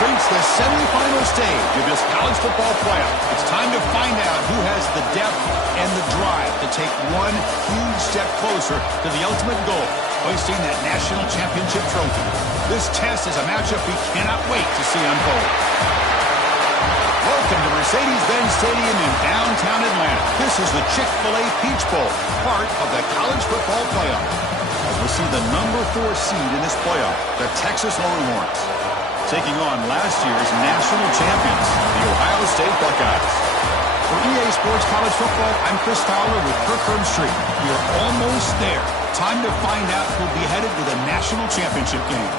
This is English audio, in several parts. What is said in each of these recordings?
reached the semifinal stage of this college football playoff. It's time to find out who has the depth and the drive to take one huge step closer to the ultimate goal, hoisting that national championship trophy. This test is a matchup we cannot wait to see unfold. Welcome to Mercedes-Benz Stadium in downtown Atlanta. This is the Chick-fil-A Peach Bowl, part of the college football playoff. As we'll see the number 4 seed in this playoff, the Texas Longhorns, taking on last year's national champions, the Ohio State Buckeyes. For EA Sports College Football, I'm Chris Fowler with Kirk Herbstreit. We are almost there. Time to find out who'll be headed to the national championship game.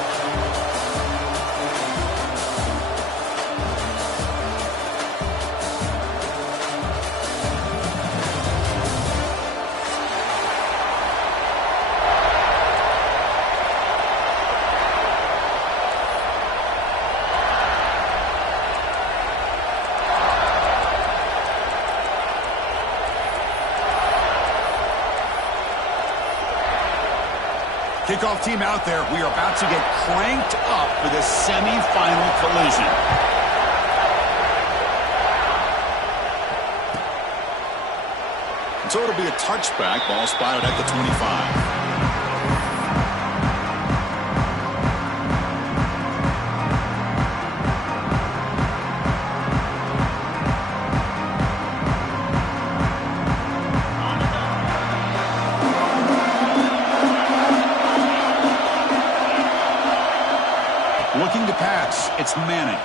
Kickoff team out there. We are about to get cranked up for this semi-final collision. So it'll be a touchback. Ball spotted at the 25. Looking to pass, it's Manning.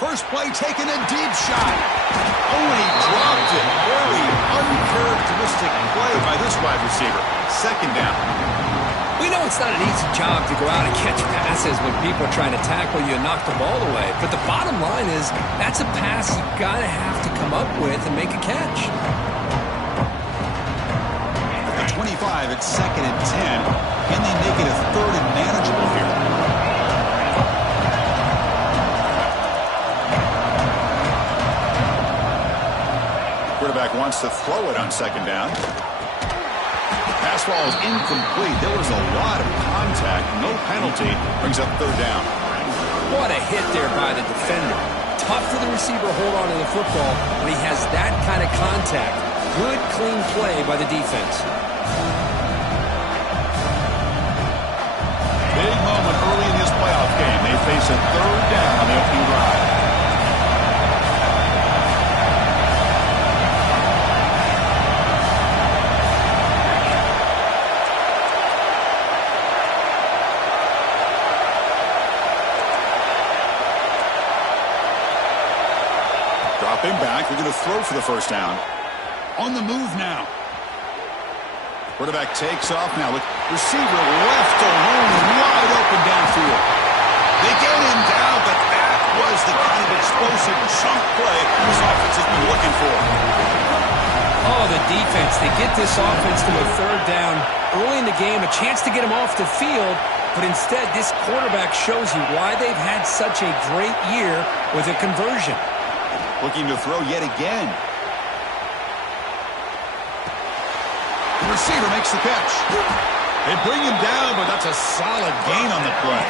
First play taken, a deep shot. Oh, he dropped it. Very uncharacteristic play by this wide receiver. Second down. We know it's not an easy job to go out and catch passes when people are trying to tackle you and knock the ball away. But the bottom line is that's a pass you gotta have to come up with and make a catch. At the 25, it's 2nd and 10. Can they make it a 3rd and manageable here? Quarterback wants to throw it on 2nd down. Pass ball is incomplete. There was a lot of contact. No penalty. Brings up 3rd down. What a hit there by the defender. Tough for the receiver to hold on to the football when he has that kind of contact. Good, clean play by the defense. Big moment early in this playoff game. They face a 3rd down on the opening drive. Dropping back, they're going to throw for the 1st down. On the move now. Quarterback takes off now with receiver left alone, wide open downfield. They get him down, but that was the kind of explosive chunk play this offense has been looking for. Oh, the defense. They get this offense to a 3rd down early in the game, a chance to get him off the field, but instead this quarterback shows you why they've had such a great year with a conversion. Looking to throw yet again. The receiver makes the catch. They bring him down, but that's a solid gain on the play.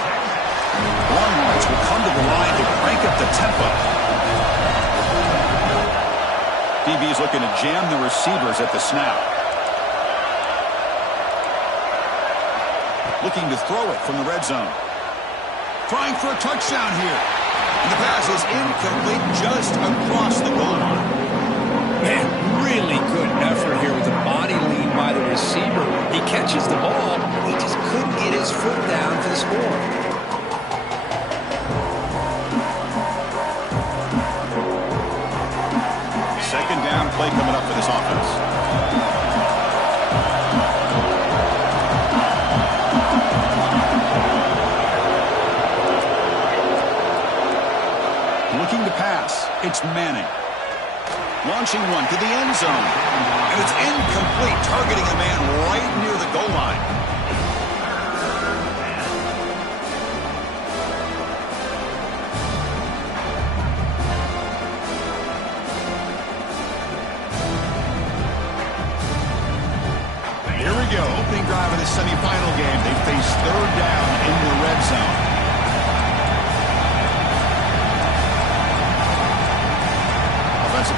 Longhorns will come to the line to crank up the tempo. DB's looking to jam the receivers at the snap. Looking to throw it from the red zone. Trying for a touchdown here. And the pass is incomplete just across the goal line. Man, really good effort here with the body lead by the receiver. He catches the ball. He just couldn't get his foot down for the score. Second down play coming up for this offense. Looking to pass. It's Manning. Launching one to the end zone. And it's incomplete, targeting a man right near the goal line. Here we go. Opening drive of the semifinal game. They face 3rd down in the red zone.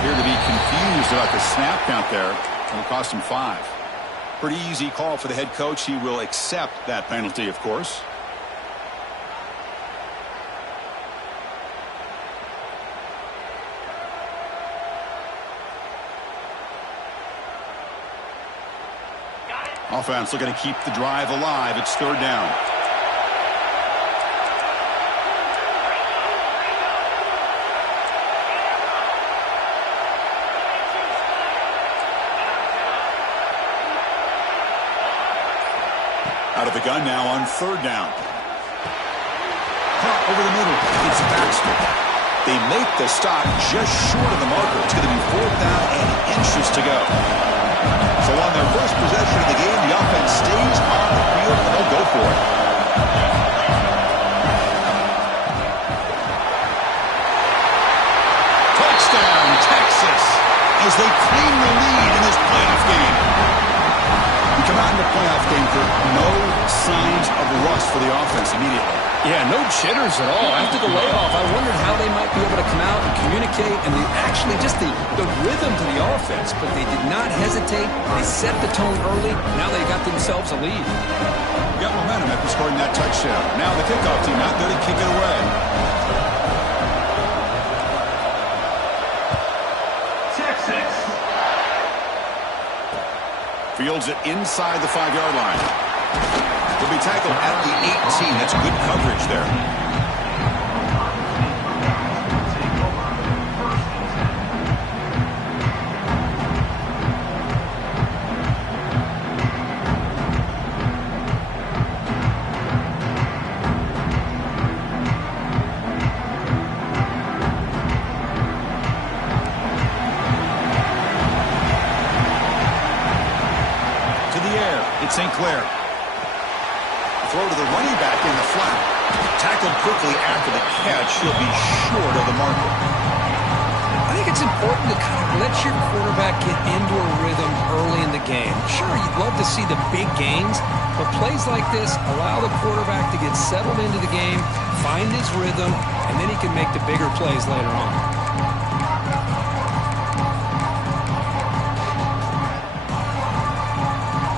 Appeared to be confused about the snap count there. It'll cost him 5. Pretty easy call for the head coach. He will accept that penalty, of course. Offense looking to keep the drive alive. It's 3rd down. Out of the gun now on 3rd down. Caught over the middle. It's Baxter. They make the stop just short of the marker. It's going to be 4th down and inches to go. So on their first possession of the game, the offense stays on the field and they'll go for it. Touchdown, Texas, as they claim the lead in this playoff game. We come out in the playoff game for no signs of rust for the offense immediately. Yeah, no jitters at all. After the layoff, I wondered how they might be able to come out and communicate and actually just the rhythm to the offense, but they did not hesitate. They set the tone early. Now they got themselves a lead. Got momentum after scoring that touchdown. Now the kickoff team out there to kick it away. Texas. Fields it inside the 5-yard line. Will be tackled at the 18. That's good coverage there. To the air, it's St. Clair. Throw to the running back in the flat. Tackled quickly after the catch. He'll be short of the marker. I think it's important to kind of let your quarterback get into a rhythm early in the game. Sure, you'd love to see the big gains, but plays like this allow the quarterback to get settled into the game, find his rhythm, and then he can make the bigger plays later on.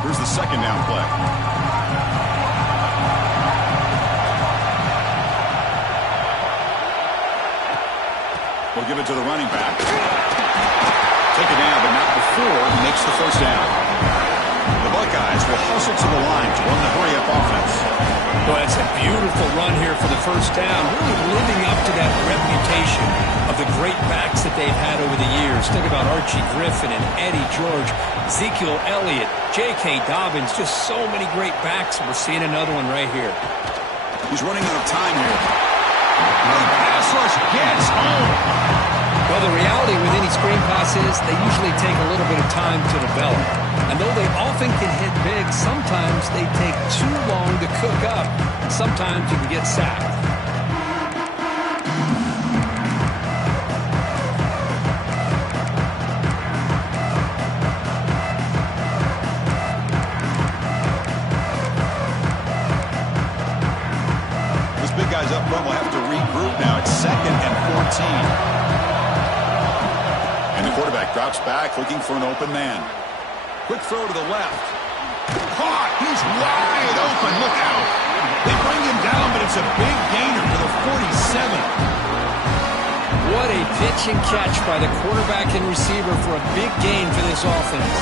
Here's the 2nd down play. We'll give it to the running back. Take it down, but not before he makes the 1st down. The Buckeyes will hustle to the line to run the hurry-up offense. Well, it's a beautiful run here for the 1st down, really living up to that reputation of the great backs that they've had over the years. Think about Archie Griffin and Eddie George, Ezekiel Elliott, J.K. Dobbins, just so many great backs. We're seeing another one right here. He's running out of time here. The pass rush gets home. Well, the reality with any screen pass is they usually take a little bit of time to develop. And though they often can hit big, sometimes they take too long to cook up. And sometimes you can get sacked. This big guy's up front will have to regroup now. It's 2nd and 14. And the quarterback drops back looking for an open man. Quick throw to the left. Caught! He's wide open. Look out! They bring him down, but it's a big gainer for the 47. What a pitch and catch by the quarterback and receiver for a big gain for this offense.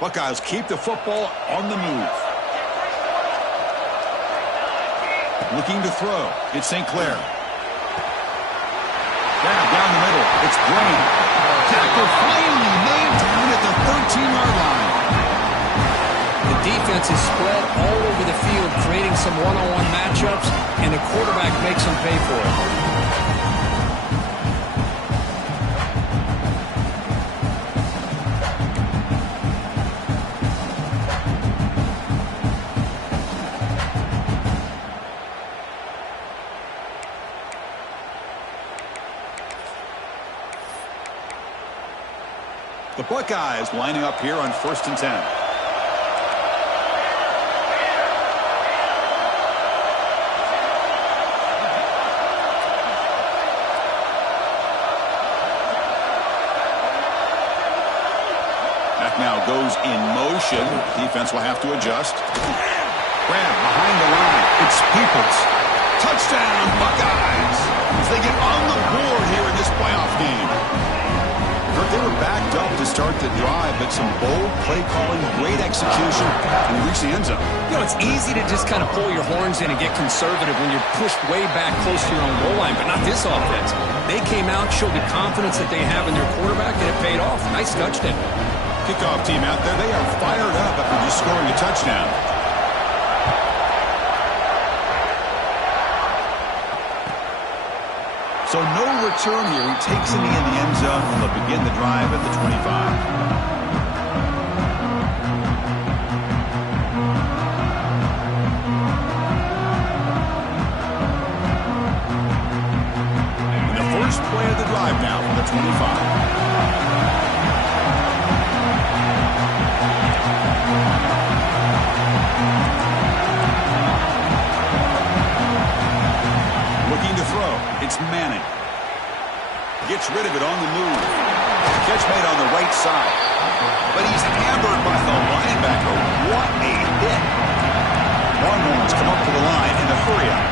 Buckeyes keep the football on the move. Looking to throw. It's St. Clair. Down the middle. It's Blaine. Tackle finally made down at the 13-yard line. The defense is spread all over the field, creating some one-on-one matchups, and the quarterback makes them pay for it. Buckeyes lining up here on 1st and 10. Now goes in motion. Defense will have to adjust. Grab behind the line. It's Peoples. Touchdown, Buckeyes. As they get on the board here in this playoff game. They were backed up to start the drive, but some bold play calling, great execution, and reach the end zone. You know, it's easy to just kind of pull your horns in and get conservative when you're pushed way back close to your own goal line, but not this offense. They came out, showed the confidence that they have in their quarterback, and it paid off. Nice touchdown. Kickoff team out there, they are fired up after just scoring a touchdown. So no return here. He takes it in the end zone, and they'll begin the drive at the 25. First play of the drive now from the 25. Looking to throw. It's Manning. Gets rid of it on the move. Catch made on the right side. But he's hammered by the linebacker. What a hit. Longhorns come up to the line in a hurry up.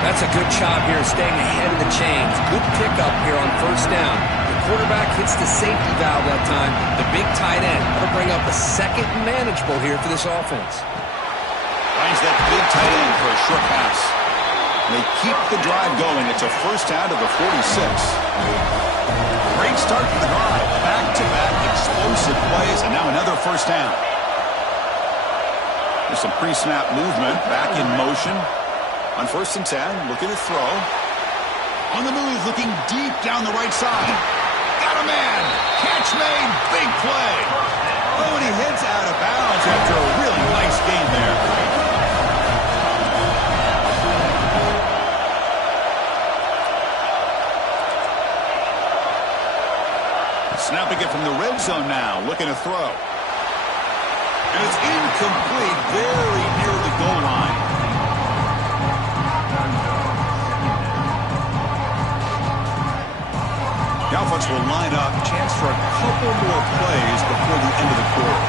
That's a good job here staying ahead of the chains. Good pickup here on 1st down. The quarterback hits the safety valve that time. The big tight end. That'll bring up a second and manageable here for this offense. Finds that big tight end for a short pass. They keep the drive going. It's a 1st down to the 46. Great start to the drive. Back-to-back explosive plays, and now another 1st down. There's some pre-snap movement. Back in motion. On 1st and 10, looking to throw. On the move, looking deep down the right side. Got a man. Catch made. Big play. Oh, and he hits out of bounds after a really nice game there. Snapping it from the red zone now, looking to throw. And it's incomplete, very near the goal line. The offense will line up, chance for a couple more plays before the end of the quarter.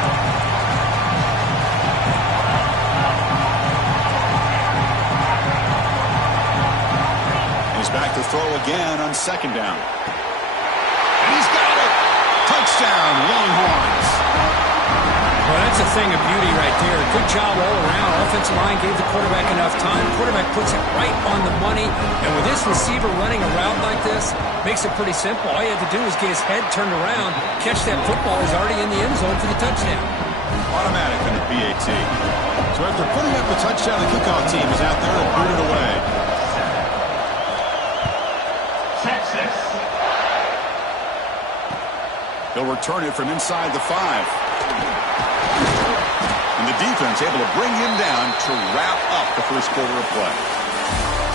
He's back to throw again on 2nd down. And he's got it! Touchdown, Longhorns! Well, that's a thing of beauty right there. Good job all around. Offensive line gave the quarterback enough time. Quarterback puts it right on the money. And with this receiver running a route like this, makes it pretty simple. All you have to do is get his head turned around, catch that football. He's already in the end zone for the touchdown. Automatic under PAT. So after putting up the touchdown, the kickoff team is out there to boot it away. Texas. They'll return it from inside the 5. And the defense able to bring him down to wrap up the 1st quarter of play.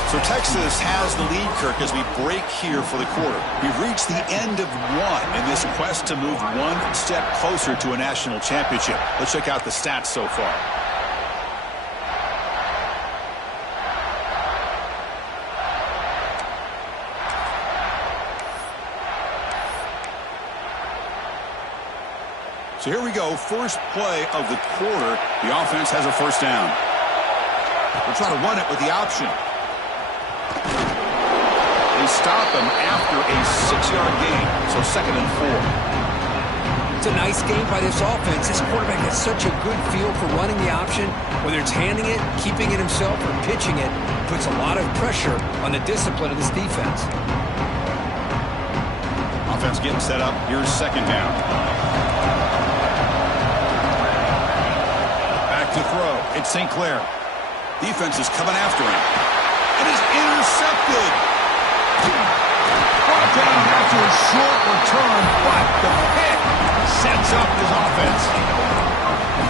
So Texas has the lead, Kirk, as we break here for the quarter. We've reached the end of one in this quest to move one step closer to a national championship. Let's check out the stats so far. So here we go, first play of the quarter. The offense has a 1st down. We'll try to run it with the option. They stop him after a 6-yard gain, so 2nd and 4. It's a nice game by this offense. This quarterback has such a good feel for running the option. Whether it's handing it, keeping it himself, or pitching it, puts a lot of pressure on the discipline of this defense. Offense getting set up. Here's 2nd down. To throw. It's St. Clair. Defense is coming after him. It is intercepted. Brought down after a short return, but the pick sets up his offense.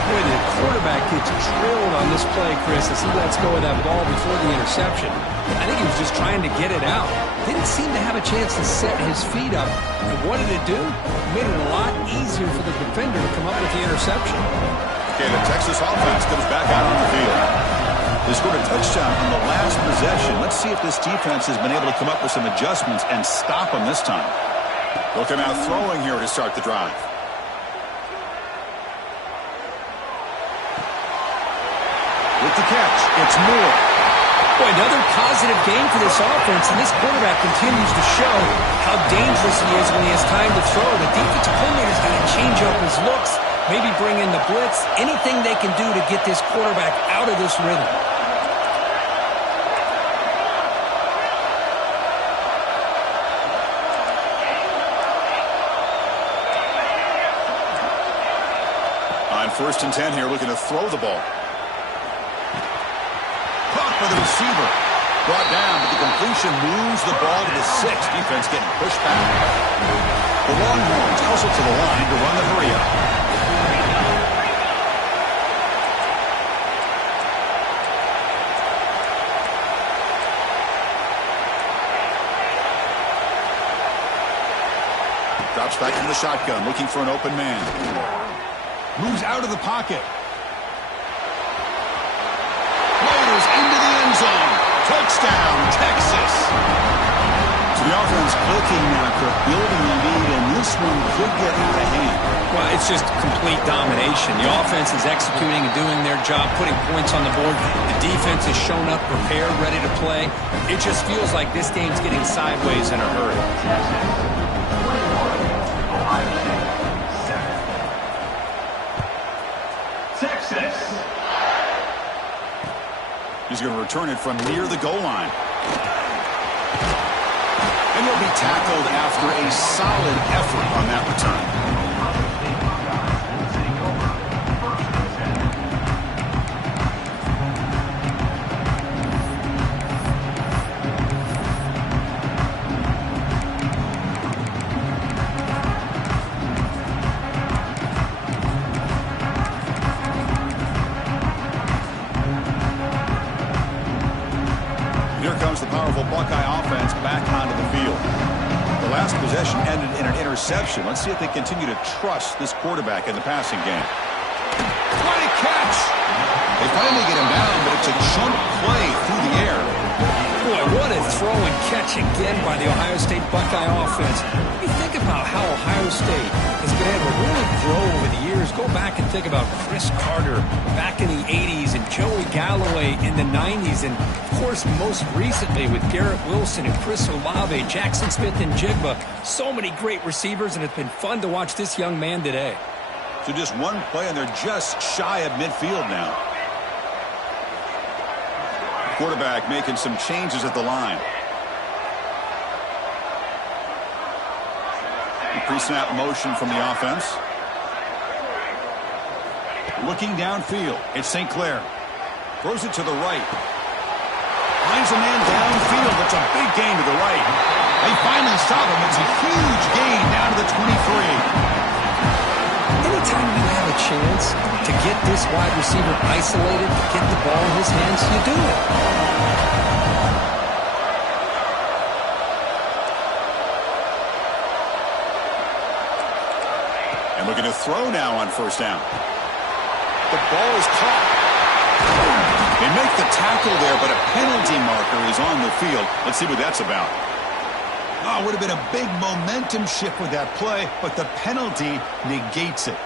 Boy, the quarterback gets drilled on this play, Chris, as he lets go of that ball before the interception. I think he was just trying to get it out. Didn't seem to have a chance to set his feet up. And what did it do? Made it a lot easier for the defender to come up with the interception. Okay, the Texas offense comes back out on the field. They scored a touchdown on the last possession. Let's see if this defense has been able to come up with some adjustments and stop them this time. They'll come out throwing here to start the drive. With the catch, it's Moore. Boy, another positive game for this offense, and this quarterback continues to show how dangerous he is when he has time to throw. The defensive coordinator's got to change up his looks, maybe bring in the blitz, anything they can do to get this quarterback out of this rhythm. On 1st and 10 here, looking to throw the ball. Caught by the receiver. Brought down, but the completion moves the ball to the 6. Defense getting pushed back. The Longhorns hustle to the line to run the hurry up. Drops back into the shotgun, looking for an open man. Moves out of the pocket. Loaders into the end zone. Touchdown, Texas. So the offense clicking now, building the lead, and this one could get out of hand. Well, it's just complete domination. The offense is executing and doing their job, putting points on the board. The defense has shown up, prepared, ready to play. It just feels like this game's getting sideways in a hurry. Texas. He's going to return it from near the goal line. And he'll be tackled after a solid effort on that return. Here comes the powerful Buckeye offense back onto the field. The last possession ended in an interception. Let's see if they continue to trust this quarterback in the passing game. What a catch! They finally get him down, but it's a chunk play through the air. Boy, what a throw and catch again by the Ohio State Buckeye offense. You think about how Ohio State has been able to really grow over the years. Go back and think about Chris Carter back in the 80s and Joey Galloway in the 90s. And, of course, most recently with Garrett Wilson and Chris Olave, Jackson Smith and Jigba. So many great receivers, and it's been fun to watch this young man today. So just one play, and they're just shy of midfield now. Quarterback making some changes at the line. Pre-snap motion from the offense. Looking downfield, it's St. Clair. Throws it to the right. Finds a man downfield. That's a big gain to the right. They finally stop him. It's a huge gain down to the 23. Anytime you have a chance to get this wide receiver isolated, to get the ball in his hands, you do it. And looking to throw now on 1st down. The ball is caught. They make the tackle there, but a penalty marker is on the field. Let's see what that's about. Oh, it would have been a big momentum shift with that play, but the penalty negates it.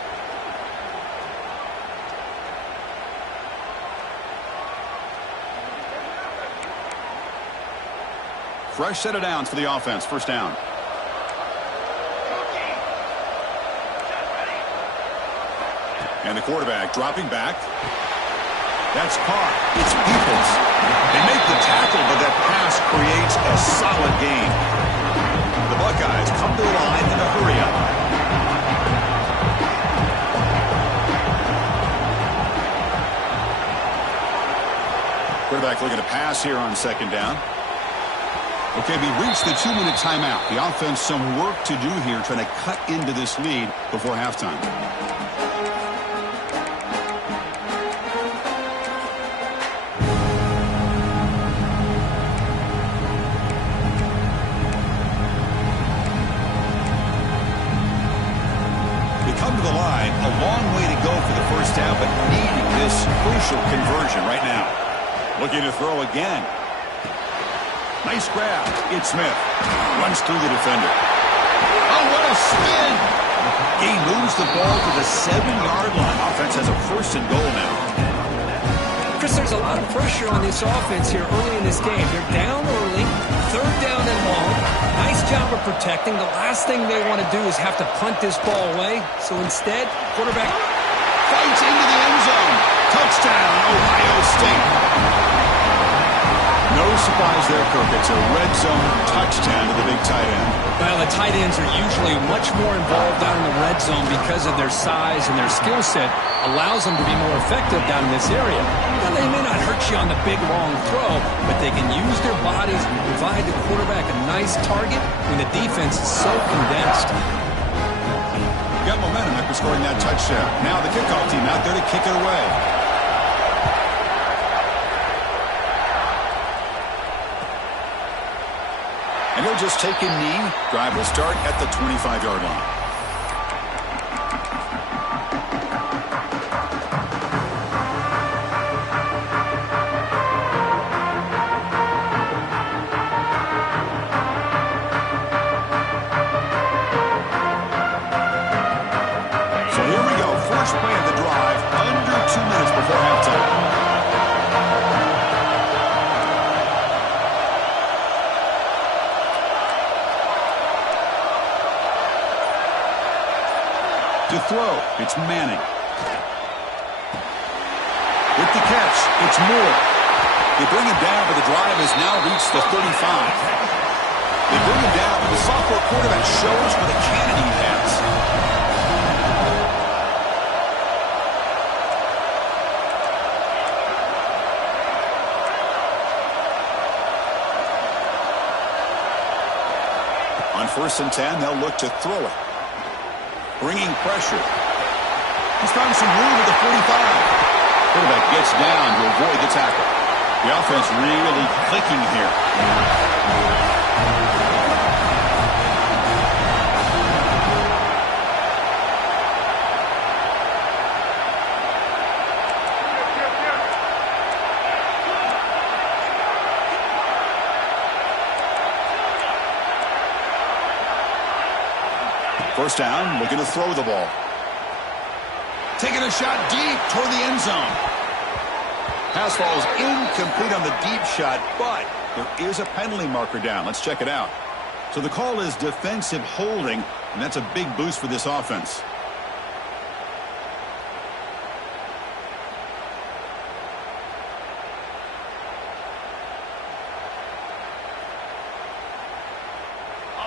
Fresh set of downs for the offense. 1st down. And the quarterback dropping back. That's caught. It's Peoples. They make the tackle, but that pass creates a solid gain. The Buckeyes come to the line in a hurry up. Quarterback looking to pass here on 2nd down. Okay, we reached the 2-minute timeout. The offense some work to do here, trying to cut into this lead before halftime. go for the first down, but needing this crucial conversion right now. Looking to throw again. Nice grab. It's Smith. Runs through the defender. Oh, what a spin! He moves the ball to the 7-yard line. Offense has a first and goal now. Chris, there's a lot of pressure on this offense here early in this game. They're down early, third down and long. Nice job of protecting. The last thing they want to do is have to punt this ball away. So instead, quarterback fights into the end zone. Touchdown, Ohio State. No surprise there, Kirk. It's a red zone touchdown to the big tight end. Well, the tight ends are usually much more involved down in the red zone because of their size and their skill set allows them to be more effective down in this area. Now, they may not hurt you on the big, long throw, but they can use their bodies and provide the quarterback a nice target when the defense is so condensed. Got momentum after scoring that touchdown. Now the kickoff team out there to kick it away. And he'll just take a knee. Drive will start at the 25-yard line. So here we go. First play of the drive. Under 2 minutes before halftime. To throw, it's Manning. With the catch, it's Moore. They bring him down, but the drive has now reached the 35. They bring him down, but the sophomore quarterback shows what a cannon he has. On 1st and 10, they'll look to throw it. Bringing pressure. He's found some room at the 45. Quarterback gets down to avoid the tackle. The offense really clicking here. First down, looking to throw the ball. Taking a shot deep toward the end zone. Pass falls incomplete on the deep shot, but there is a penalty marker down. Let's check it out. So the call is defensive holding, and that's a big boost for this offense.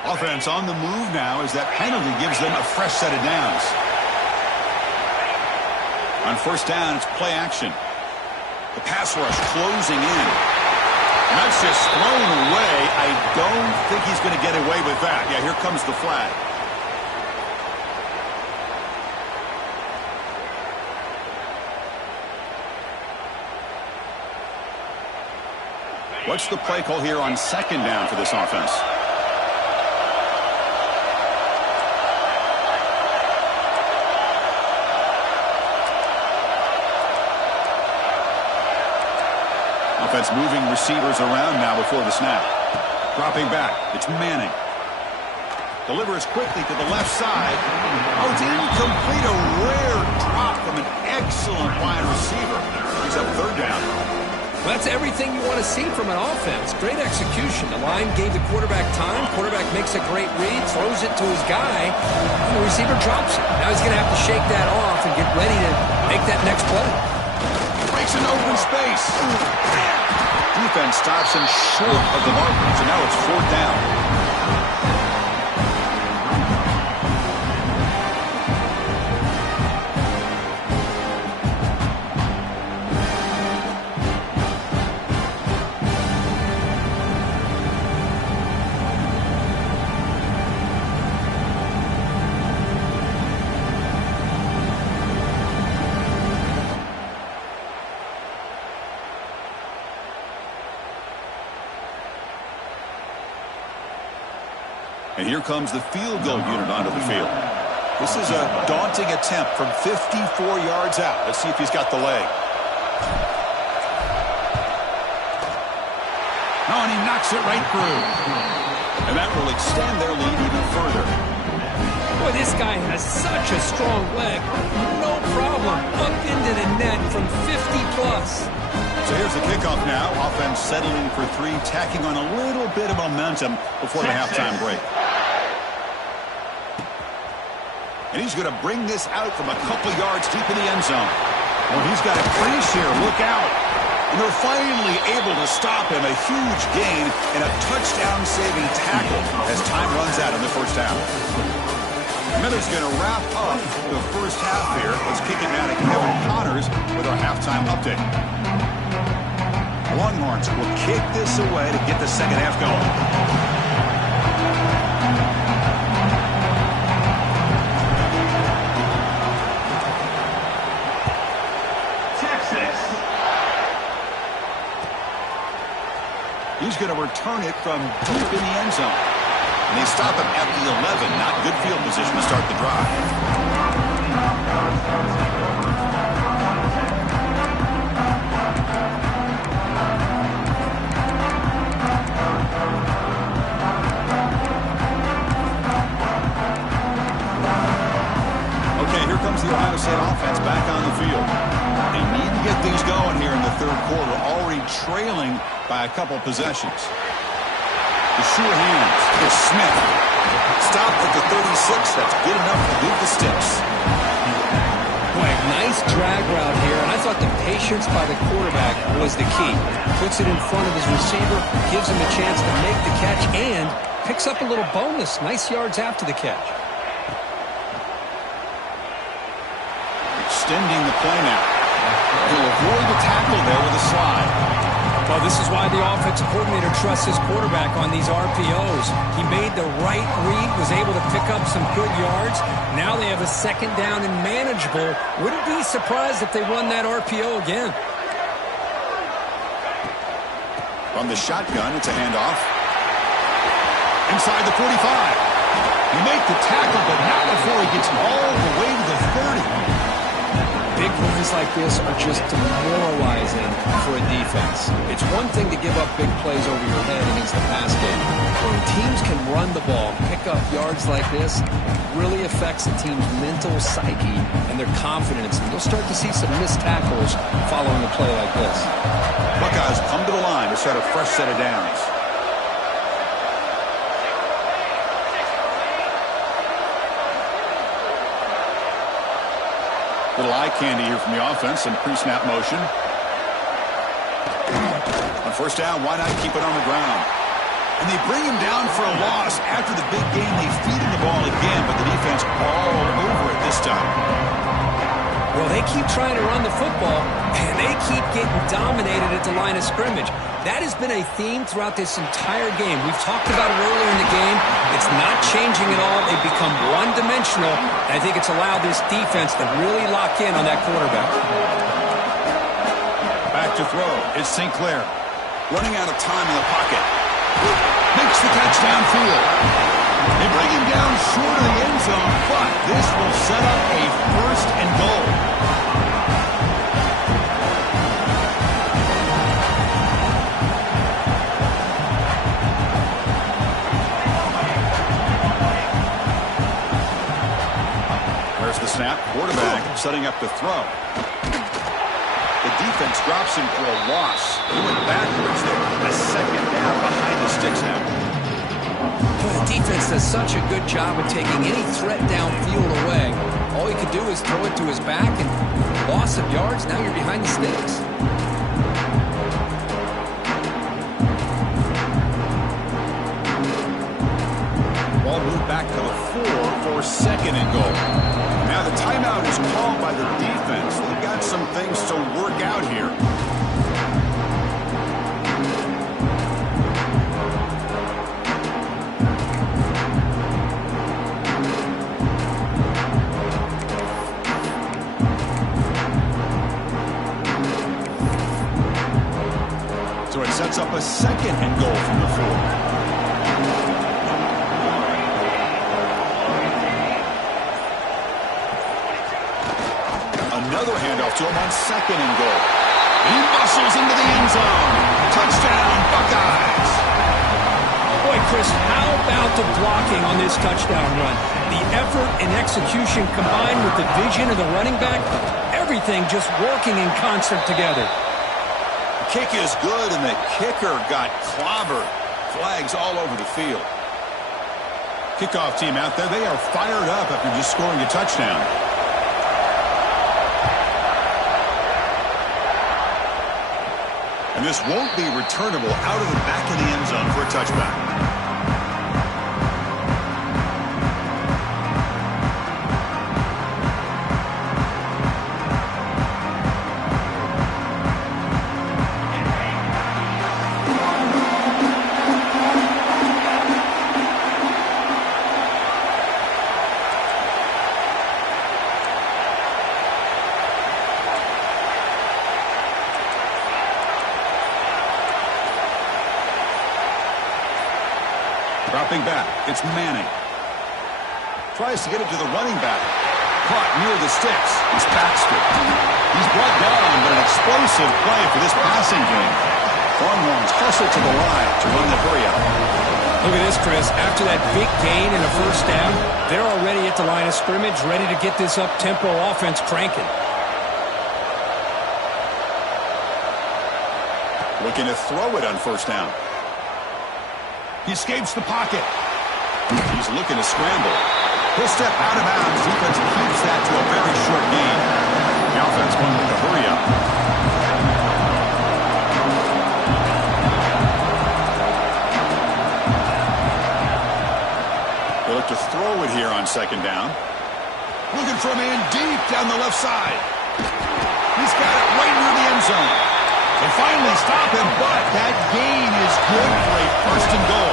Offense on the move now as that penalty gives them a fresh set of downs. On 1st down, it's play action. The pass rush closing in. And that's just thrown away. I don't think he's going to get away with that. Yeah, here comes the flag. What's the play call here on 2nd down for this offense? Offense moving receivers around now before the snap. Dropping back. It's Manning. Delivers quickly to the left side. Oh, it's incomplete. A rare drop from an excellent wide receiver. He's up 3rd down. Well, that's everything you want to see from an offense. Great execution. The line gave the quarterback time. Quarterback makes a great read, throws it to his guy, and the receiver drops it. Now he's going to have to shake that off and get ready to make that next play. Breaks an open space. Defense stops him short of the marker, so now it's 4th down. And here comes the field goal unit onto the field. This is a daunting attempt from 54 yards out. Let's see if he's got the leg. Oh, and he knocks it right through. And that will extend their lead even further. Boy, this guy has such a strong leg. No problem. Up into the net from 50+. So here's the kickoff now. Offense settling for three, tacking on a little bit of momentum before the halftime break. And he's going to bring this out from a couple yards deep in the end zone. Well, he's got a crease here. Look out. And they're finally able to stop him. A huge gain and a touchdown-saving tackle as time runs out in the first half. Miller's going to wrap up the first half here. Let's kick it now to Kevin Connors with our halftime update. Longhorns will kick this away to get the second half going. Texas. He's going to return it from deep in the end zone. And they stop him at the 11. Not good field position to start the drive. Okay, here comes the Ohio State offense back on the field. They need to get things going here in the third quarter, already trailing by a couple possessions. The sure hands. It's Smith. Stopped at the 36. That's good enough to move the sticks. Boy, nice drag route here, and I thought the patience by the quarterback was the key. Puts it in front of his receiver, gives him a chance to make the catch, and picks up a little bonus. Nice yards after the catch. Extending the play now. He'll avoid the tackle there with a slide. Well, this is why the offensive coordinator trusts his quarterback on these RPOs. He made the right read, was able to pick up some good yards. Now they have a second down and manageable. Wouldn't be surprised if they run that RPO again. From the shotgun, it's a handoff. Inside the 45. He makes the tackle, but not before he gets all the way to the 30. Big plays like this are just demoralizing for a defense. It's one thing to give up big plays over your head against the pass game. When teams can run the ball and pick up yards like this, it really affects the team's mental psyche and their confidence. And you'll start to see some missed tackles following a play like this. Buckeyes come to the line to set a fresh set of downs. Little eye candy here from the offense and pre-snap motion. On first down, why not keep it on the ground? And they bring him down for a loss. After the big game, they feed him the ball again, but the defense all over it this time. Well, they keep trying to run the football, and they keep getting dominated at the line of scrimmage. That has been a theme throughout this entire game. We've talked about it earlier in the game. It's not changing at all. They've become one-dimensional, and I think it's allowed this defense to really lock in on that quarterback. Back to throw. It's St. Clair. Running out of time in the pocket. Makes the catch downfield. They bring him down short of the end zone, but this will set up a first and goal. There's the snap. Quarterback setting up to throw. The defense drops him for a loss. He went backwards there. A second down behind the sticks now. The defense does such a good job of taking any threat downfield away. All he could do is throw it to his back, and loss of yards, now you're behind the sticks. Ball moved back to the 4 for second and goal. Now the timeout is called by the defense. They've got some things to work out here. So it sets up a second and goal from the 4. to him on 2nd and goal. He muscles into the end zone. Touchdown, Buckeyes. Boy, Chris, how about the blocking on this touchdown run? The effort and execution combined with the vision of the running back, everything just working in concert together. The kick is good, and the kicker got clobbered. Flags all over the field. Kickoff team out there, they are fired up after just scoring a touchdown. And this won't be returnable out of the back of the end zone for a touchback. Dropping back, it's Manning. Tries to get it to the running back. Caught near the sticks. It's Baxter. He's brought down, but an explosive play for this passing game. Longhorns hustle to the line to run the hurry up. Look at this, Chris. After that big gain and a first down, they're already at the line of scrimmage, ready to get this up-tempo offense cranking. Looking to throw it on first down. He escapes the pocket. He's looking to scramble. He'll step out of bounds. Defense keeps that to a very short gain. The offense going with the hurry up. They look to throw it here on 2nd down. Looking for a man deep down the left side. He's got it right near the end zone. They finally stop him, but that gain is good for a 1st and goal.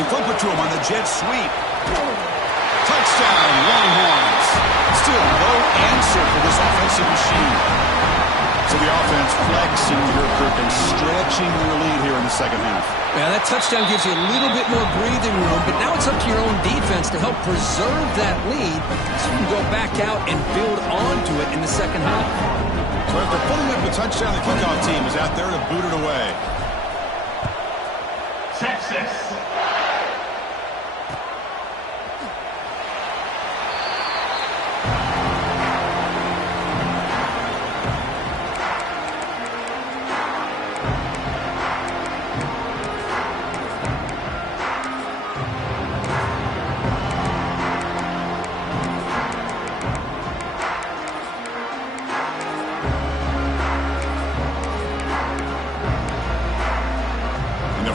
They flip it to him on the jet sweep. Touchdown, Longhorns. Still no answer for this offensive machine. So the offense flexing your grip and stretching their lead here in the 2nd half. Yeah, that touchdown gives you a little bit more breathing room, but now it's up to your own defense to help preserve that lead so you can go back out and build onto it in the 2nd half. So after putting up the touchdown, the kickoff team is out there to boot it away. Texas.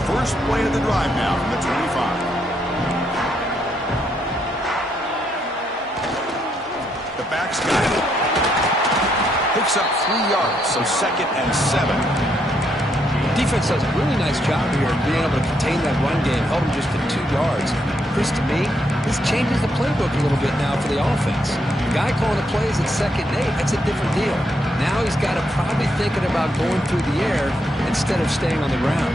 First play of the drive now from the 25. The back's got it. Picks up 3 yards, so 2nd and 7. Defense does a really nice job here of being able to contain that run game, held them just to 2 yards. Chris, to me, this changes the playbook a little bit now for the offense. The guy calling the plays at 2nd and 8, that's a different deal. Now he's got to probably thinking about going through the air instead of staying on the ground.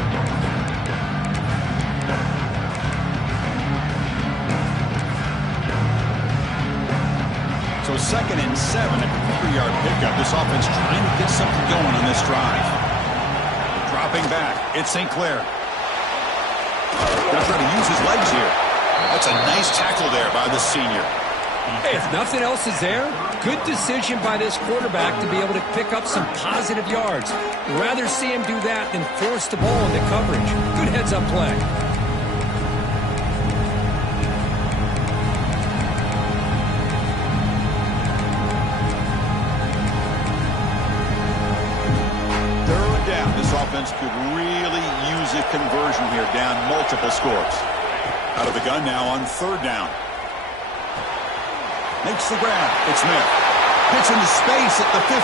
So 2nd and 7 at the 3-yard pickup. This offense trying to get something going on this drive. Dropping back, it's St. Clair. Gonna try to use his legs here. That's a nice tackle there by the senior. Hey, if nothing else is there, good decision by this quarterback to be able to pick up some positive yards. Rather see him do that than force the ball into coverage. Good heads-up play. This offense could really use a conversion here, down multiple scores. Out of the gun now on 3rd down. Makes the grab. It's Smith. Gets into space at the 50.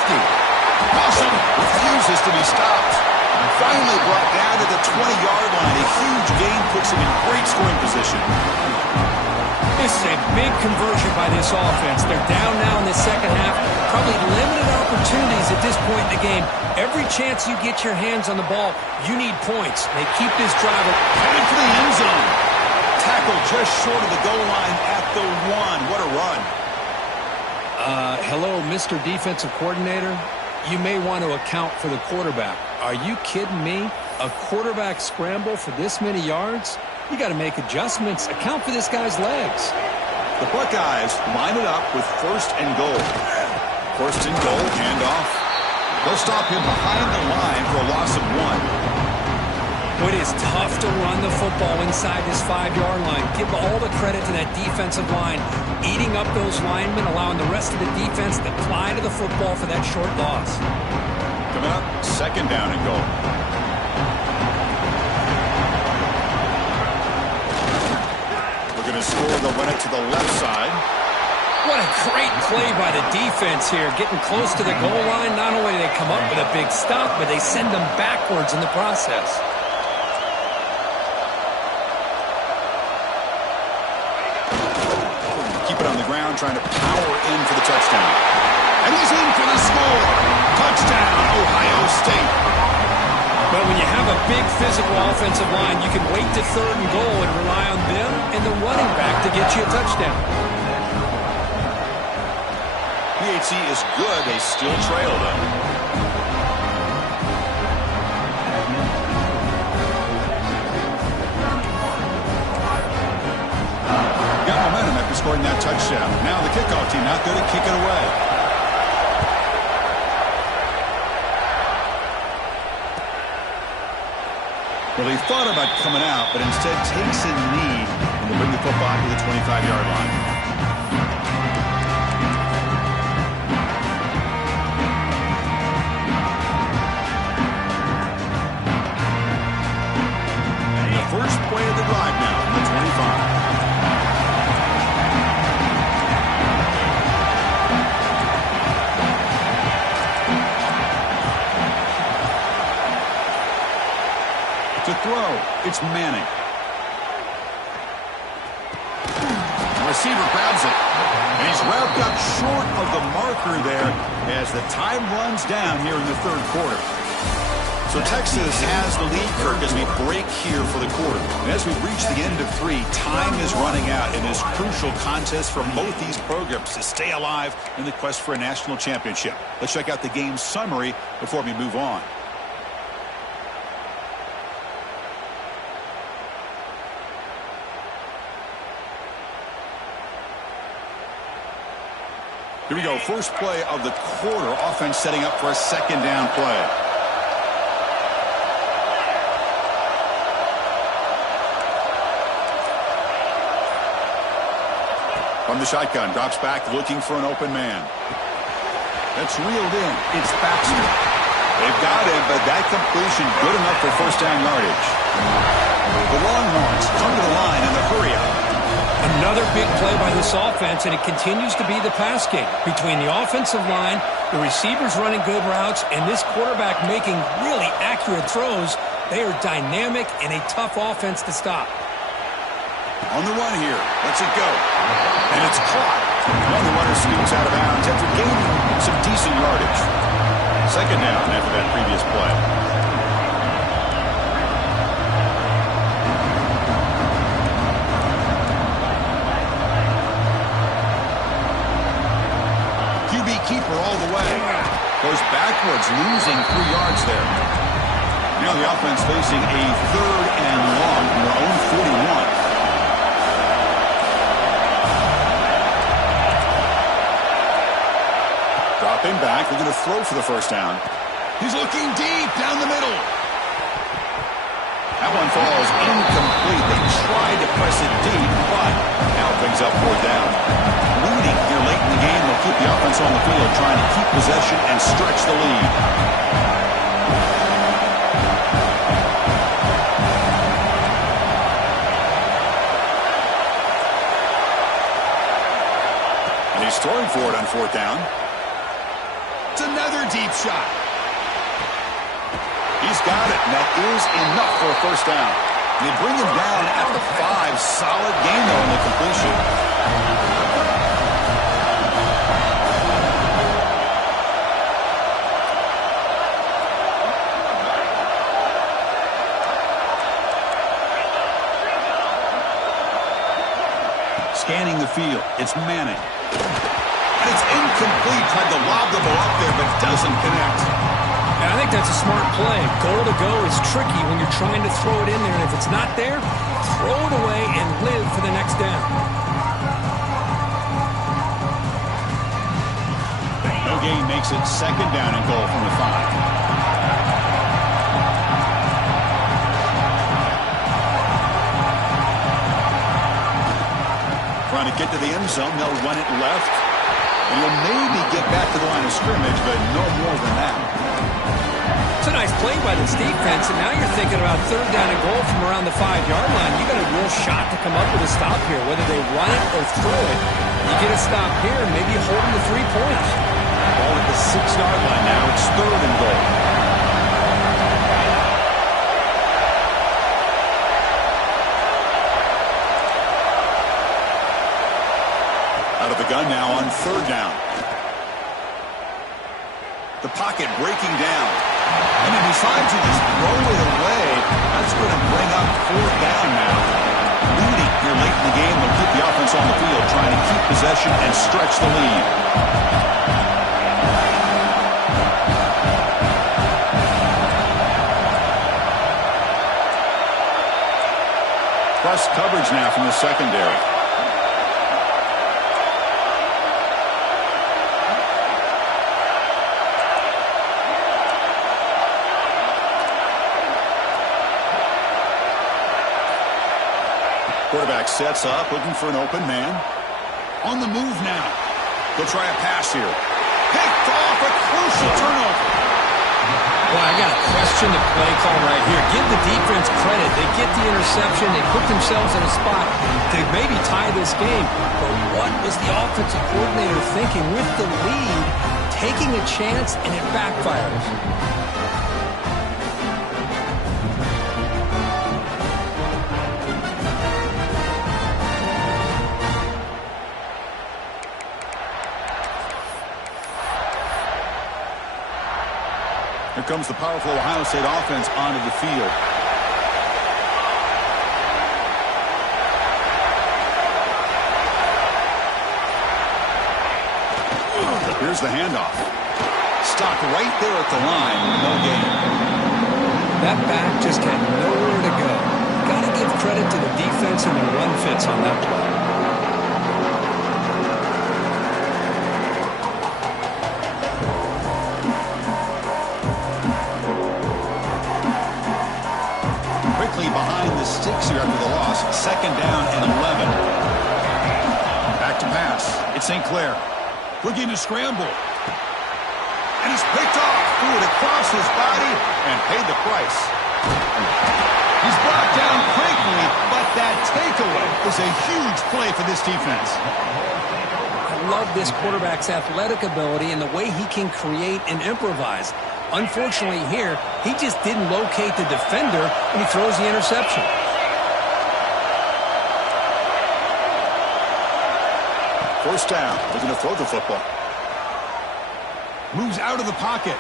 Dawson refuses to be stopped. And finally brought down to the 20-yard line. A huge gain puts him in great scoring position. This is a big conversion by this offense. They're down now in the second half. Probably limited opportunities at this point in the game. Every chance you get your hands on the ball, you need points. They keep this drive headed for the end zone. Tackle just short of the goal line at the 1. What a run. Hello, Mr. Defensive Coordinator. You may want to account for the quarterback. Are you kidding me? A quarterback scramble for this many yards? You got to make adjustments. Account for this guy's legs. The Buckeyes line it up with 1st and goal. 1st and goal, handoff. They'll stop him behind the line for a loss of 1. It is tough to run the football inside this 5-yard line. Give all the credit to that defensive line, eating up those linemen, allowing the rest of the defense to fly to the football for that short loss. Coming up, 2nd down and goal. Going to score, they'll run it to the left side. What a great play by the defense here. Getting close to the goal line, not only do they come up with a big stop, but they send them backwards in the process. Keep it on the ground, trying to power in for the touchdown. And he's in for the score. Touchdown, Ohio State. But when you have a big physical offensive line, you can wait to 3rd and goal and rely on them and the running back to get you a touchdown. PHC is good. They still trail, though. Got momentum after scoring that touchdown. Now the kickoff team not good at kicking away. Well, he thought about coming out, but instead takes a knee and will bring the football to the 25-yard line. And the first play of the drive now on the 25. To throw, it's Manning. The receiver grabs it, and he's wrapped up short of the marker there as the time runs down here in the 3rd quarter. So Texas has the lead, Kirk, as we break here for the quarter. And as we reach the end of 3, time is running out in this crucial contest for both these programs to stay alive in the quest for a national championship. Let's check out the game summary before we move on. Here we go. First play of the quarter. Offense setting up for a 2nd down play. From the shotgun, drops back looking for an open man. That's reeled in. It's Baxter. They've got him, but that completion good enough for 1st down yardage. The Longhorns come to the line in the hurry up. Another big play by this offense, and it continues to be the pass game. Between the offensive line, the receivers running good routes, and this quarterback making really accurate throws, they are dynamic and a tough offense to stop. On the run here, lets it go. And it's caught. And the runner scoots out of bounds after gaining some decent yardage. 2nd down after that previous play. Keeper all the way. Goes backwards, losing 3 yards there. Now the offense facing a 3rd and long from their own 41. Dropping back, they're going to throw for the 1st down. He's looking deep down the middle. That one falls incomplete. They tried to press it deep, but now it brings up 4th down. Leading here late in the game, they'll keep the offense on the field, trying to keep possession and stretch the lead. And he's throwing for it on 4th down. It's another deep shot. He's got it, and that is enough for a 1st down. They bring him down at the 5. Solid gain, though, in the completion. Scanning the field. It's Manning. And it's incomplete. Tried to lob the ball up there, but doesn't connect. And I think that's a smart play. Goal to go is tricky when you're trying to throw it in there. And if it's not there, throw it away and live for the next down. No gain makes it second down and goal from the 5. Trying to get to the end zone. They'll run it left. And he'll maybe get back to the line of scrimmage, but no more than that. It's a nice play by this defense, and now you're thinking about third down and goal from around the 5-yard line. You got a real shot to come up with a stop here, whether they run it or throw it. You get a stop here, and maybe hold them to 3 points. Ball at the 6-yard line now. It's third and goal. Out of the gun now on third down. The pocket breaking down. And he decides to just throw it away. That's going to bring up fourth down now. Leading here late in the game. They'll keep the offense on the field, trying to keep possession and stretch the lead. Press coverage now from the secondary. Quarterback sets up, looking for an open man. On the move now. They'll try a pass here. Picked off, a crucial turnover. Well, I got to question the play call right here. Give the defense credit. They get the interception. They put themselves in a spot to maybe tie this game. But what was the offensive coordinator thinking with the lead, taking a chance, and it backfires? Here comes the powerful Ohio State offense onto the field. Here's the handoff. Stopped right there at the line. No gain. That back just had nowhere to go. Got to give credit to the defense and the run fits on that play. Behind the sticks here after the loss. Second down and 11. Back to pass. It's St. Clair. Looking to scramble. And it's picked off. Threw it across his body and paid the price. He's brought down quickly, but that takeaway is a huge play for this defense. I love this quarterback's athletic ability and the way he can create and improvise. Unfortunately here, he just didn't locate the defender, and he throws the interception. First down, looking to throw the football. Moves out of the pocket.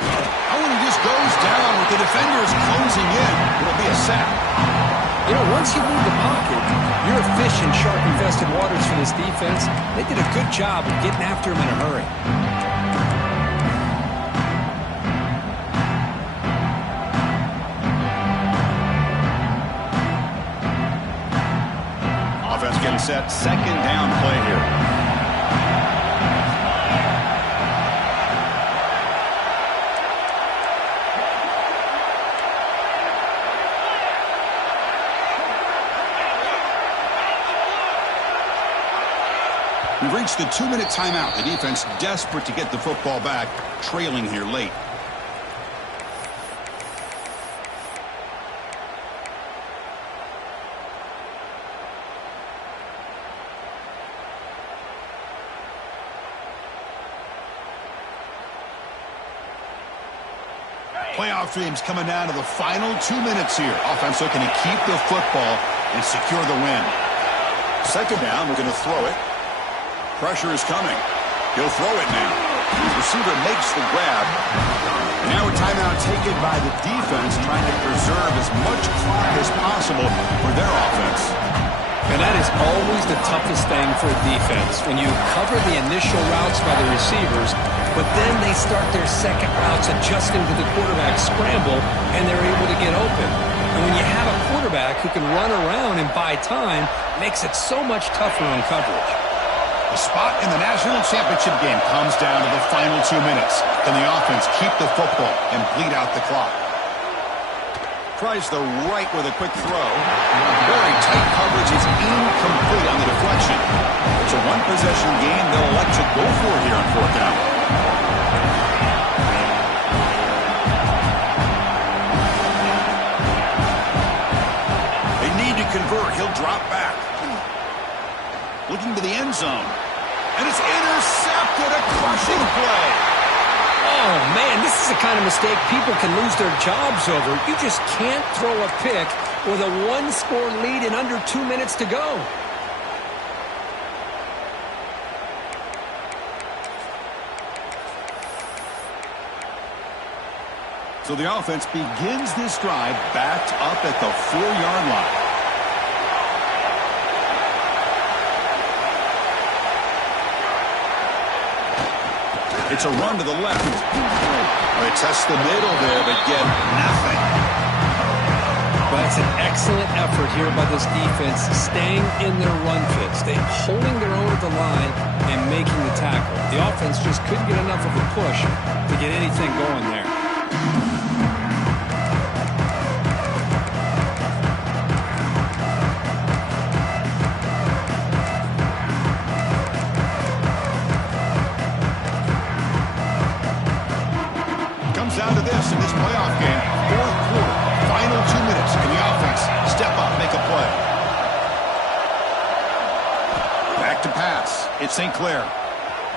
Oh, and he just goes down with the defenders closing in. It'll be a sack. You know, once you move the pocket, you're a fish in shark-infested waters for this defense. They did a good job of getting after him in a hurry. Offense getting set. Second down play here. We've reached the 2-minute timeout. The defense desperate to get the football back, trailing here late. Playoff dreams coming down to the final 2 minutes here. Offense looking to keep the football and secure the win. Second down, we're going to throw it. Pressure is coming. He'll throw it now. The receiver makes the grab. And now a timeout taken by the defense, trying to preserve as much clock as possible for their offense. And that is always the toughest thing for a defense, when you cover the initial routes by the receivers, but then they start their second routes adjusting to the quarterback scramble, and they're able to get open. And when you have a quarterback who can run around and buy time, it makes it so much tougher on coverage. The spot in the national championship game comes down to the final 2 minutes. Can the offense keep the football and bleed out the clock? Tries the right with a quick throw. Very tight coverage is incomplete on the deflection. It's a one-possession game they'll elect to go for here on fourth down. They need to convert. He'll drop back. Looking to the end zone. And it's intercepted. A crushing play. Oh, man, this is the kind of mistake people can lose their jobs over. You just can't throw a pick with a one-score lead in under 2 minutes to go. So the offense begins this drive backed up at the 4-yard line. It's a run to the left. They test the middle there, but get nothing. Well, that's an excellent effort here by this defense, staying in their run fits. They're holding their own at the line and making the tackle. The offense just couldn't get enough of a push to get anything going there. Down to this in this playoff game. Fourth quarter, final 2 minutes. Can the offense step up, make a play? Back to pass. It's St. Clair.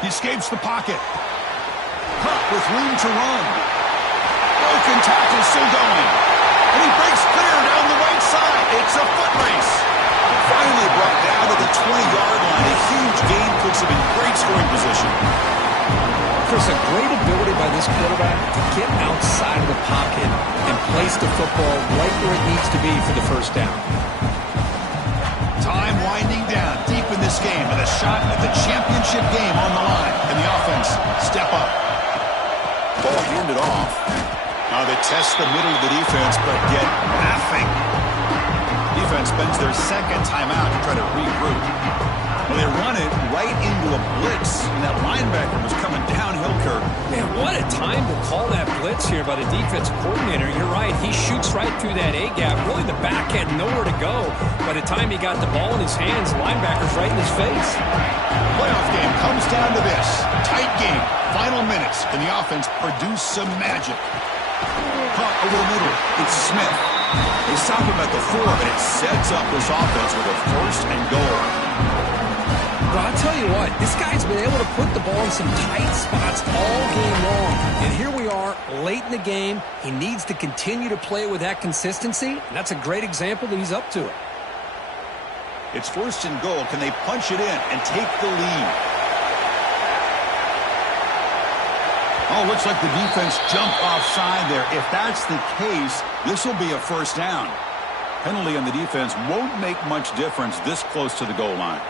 He escapes the pocket. Hunt with room to run. Broken tackle still going. And he breaks clear down the right side. It's a foot race. Finally brought down to the 20-yard line. A huge gain puts him in great scoring position. Chris, a great ability by this quarterback to get outside of the pocket and place the football right where it needs to be for the first down. Time winding down deep in this game with a shot at the championship game on the line. And the offense step up. Ball handed off. Now they test the middle of the defense, but get nothing. Defense spends their second timeout to try to regroup. Well, they run it right into a blitz, and that linebacker was coming downhill, Kirk. Man, what a time to call that blitz here by the defensive coordinator. You're right. He shoots right through that A-gap. Really, the back had nowhere to go. By the time he got the ball in his hands, the linebacker's right in his face. Playoff game comes down to this. Tight game. Final minutes. Can the offense produce some magic? Caught over the middle. It's Smith. They stop him at the 4, but it sets up this offense with a first and goal. But I'll tell you what, this guy's been able to put the ball in some tight spots all game long. And here we are, late in the game. He needs to continue to play with that consistency. And that's a great example that he's up to it. It's first and goal. Can they punch it in and take the lead? Oh, looks like the defense jumped offside there. If that's the case, this will be a first down. Penalty on the defense won't make much difference this close to the goal line.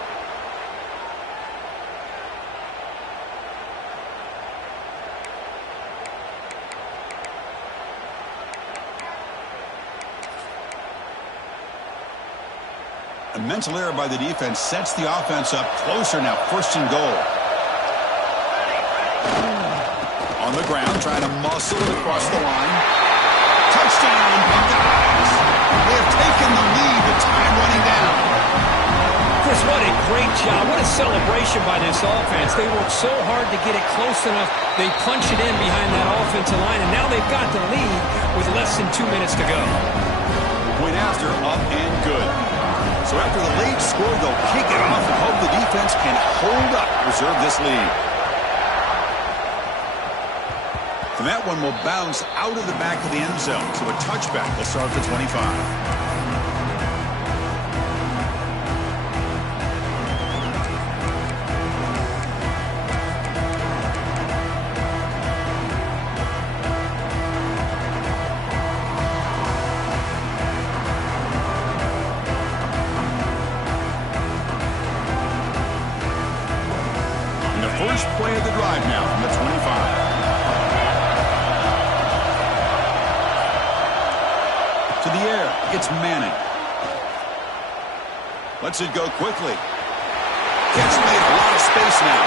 A mental error by the defense sets the offense up closer now. First and goal. On the ground, trying to muscle it across the line. Touchdown, Buckeyes. They have taken the lead with time running down. Chris, what a great job. What a celebration by this offense. They worked so hard to get it close enough. They punch it in behind that offensive line, and now they've got the lead with less than 2 minutes to go. Point after, up and good. So after the late score, they'll kick it off and hope the defense can hold up, preserve this lead. And that one will bounce out of the back of the end zone. So a touchback will start the 25. First play of the drive now from the 25. To the air, it's Manning. Lets it go quickly. Gets made a lot of space now.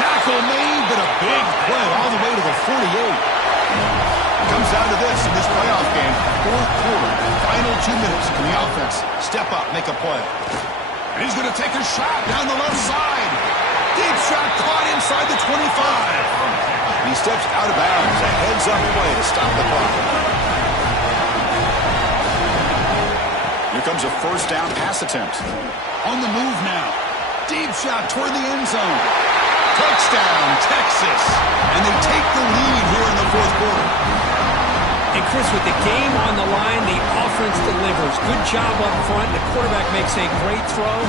Tackle made, but a big play all the way to the 48. Comes down to this in this playoff game. Fourth quarter, final 2 minutes. Can the offense step up, make a play? And he's going to take a shot down the left side. Deep shot caught inside the 25. He steps out of bounds. A heads-up play to stop the clock. Here comes a first down pass attempt. On the move now. Deep shot toward the end zone. Touchdown, Texas. And they take the lead here in the fourth quarter. And Chris, with the game on the line, the offense delivers. Good job up front. The quarterback makes a great throw,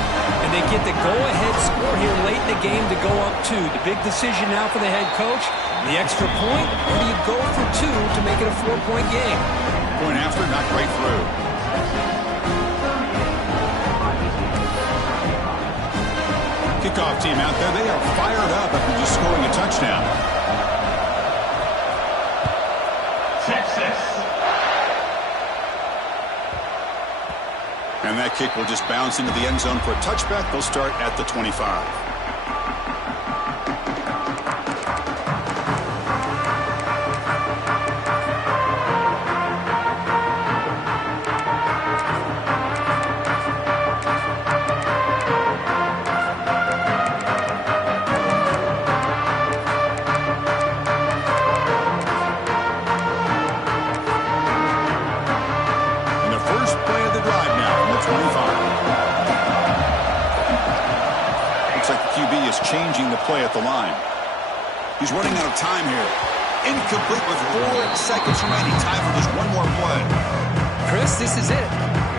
and they get the go-ahead score here late in the game to go up 2. The big decision now for the head coach, the extra point, or do you go for 2 to make it a 4-point game? Point after, not quite through. Kickoff team out there, they are fired up after just scoring a touchdown. And that kick will just bounce into the end zone for a touchback. They'll start at the 25. Changing the play at the line. He's running out of time here. Incomplete with 4 seconds remaining. Time for just one more play. Chris, this is it.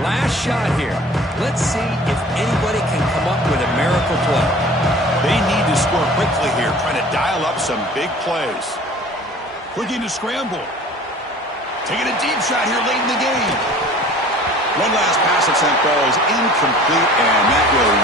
Last shot here. Let's see if anybody can come up with a miracle play. They need to score quickly here, trying to dial up some big plays. Looking to scramble. Taking a deep shot here late in the game. One last pass attempt, though, is incomplete, and that will